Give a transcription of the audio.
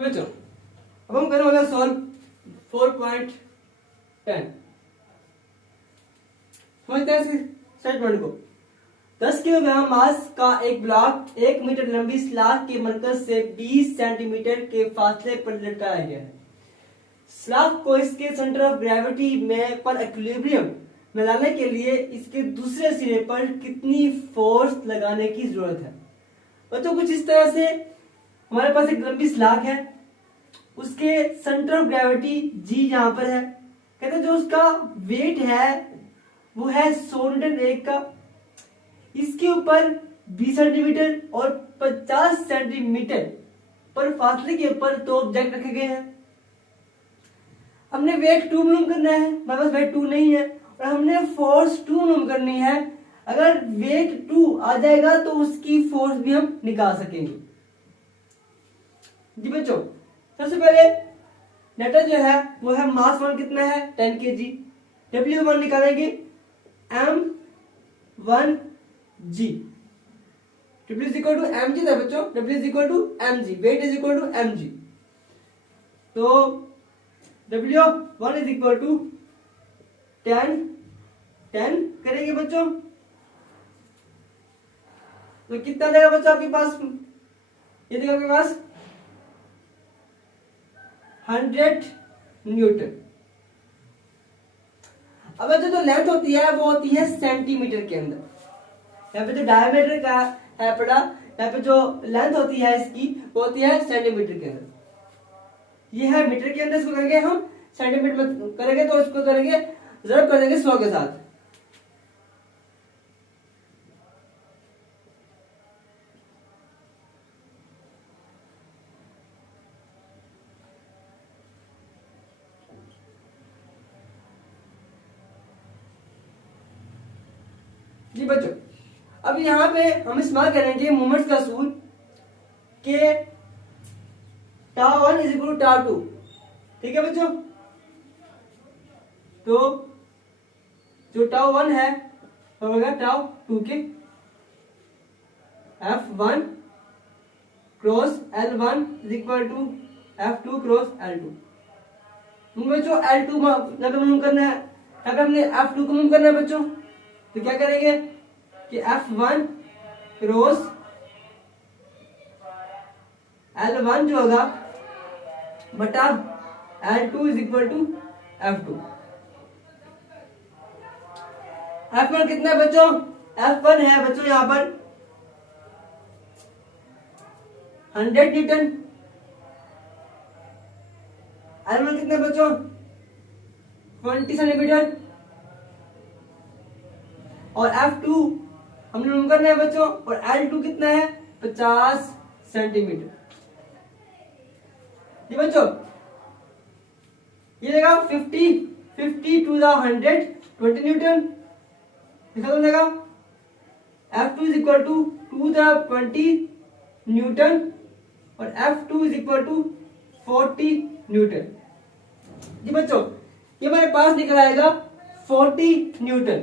बच्चों अब हम करने वाले सॉल्व 4.10। समझते हैं स्टेटमेंट को। 10 किलोग्राम मास का एक ब्लॉक 1 मीटर लंबी स्लाग के मरकज से 20 सेंटीमीटर के फासले पर लटकाया गया है। स्लाग को इसके सेंटर ऑफ ग्रेविटी में पर इक्विलिब्रियम में लाने के लिए इसके दूसरे सिरे पर कितनी फोर्स लगाने की जरूरत है। बच्चों कुछ इस तरह से हमारे पास एक लंबी स्लाग है, उसके सेंटर ऑफ ग्रेविटी जी यहां पर है। कहते हैं जो उसका वेट है वो है 100 न्यूटन एक का। इसके ऊपर 20 सेंटीमीटर और 50 सेंटीमीटर पर फासले के ऊपर दो ऑब्जेक्ट रखे गए हैं। हमने वेट 2 मालूम करना है, हमारे पास वेट 2 नहीं है, और हमने फोर्स 2 मालूम करनी है। अगर वेट 2 आ जाएगा तो उसकी फोर्स भी हम निकाल सकेंगे। जी बच्चों, सबसे पहले डेटा जो है वो है मास वन कितना है 10 kg। W1 निकालेंगे M1G। W is equal to mg था बच्चों, W is equal to mg, weight is equal to mg। तो W1 इज इक्वल टू 10 करेंगे बच्चों तो कितना देगा बच्चों आपके पास, ये देगा आपके पास 100 न्यूटन। अब जो लेंथ होती है वो होती है सेंटीमीटर के अंदर। यहाँ पे जो डायमीटर का है पड़ा, यहाँ पे जो लेंथ होती है इसकी वो होती है सेंटीमीटर के अंदर। ये है मीटर के अंदर, इसको करेंगे हम सेंटीमीटर में करेंगे तो इसको करेंगे ज़रूर कर देंगे 100 के साथ। जी बच्चों, अब यहां पे हम इस्तेमाल करेंगे मोमेंट्स का सूल के tau 1 is equal to tau 2। ठीक है बच्चों, तो जो टाउ 1 है वो होगा टाउ 2 के F1 cross L1 is equal to F2 cross L2। बच्चों L2 मालूम करना है, यहाँ पे हमने F2 को मालूम करना है बच्चों। तो क्या करेंगे कि F1 क्रॉस L1 जो होगा बटा L2 is equal to F2। F1 कितना है बच्चों, F1 है बच्चों यहां पर 100 न्यूटन। L1 कितना है बच्चों 20 सेंटीमीटर, और F2 हमने मालूम करना है बच्चों, और L2 कितना है 50 सेंटीमीटर। ये बच्चों ये देगा 50 टू द 100 20 न्यूटन लिखा तो देगा। F2 is equal to 2 the 20 newton और F2 is equal to 40 newton. जी बच्चों ये हमारे पास निकल आएगा 40 न्यूटन।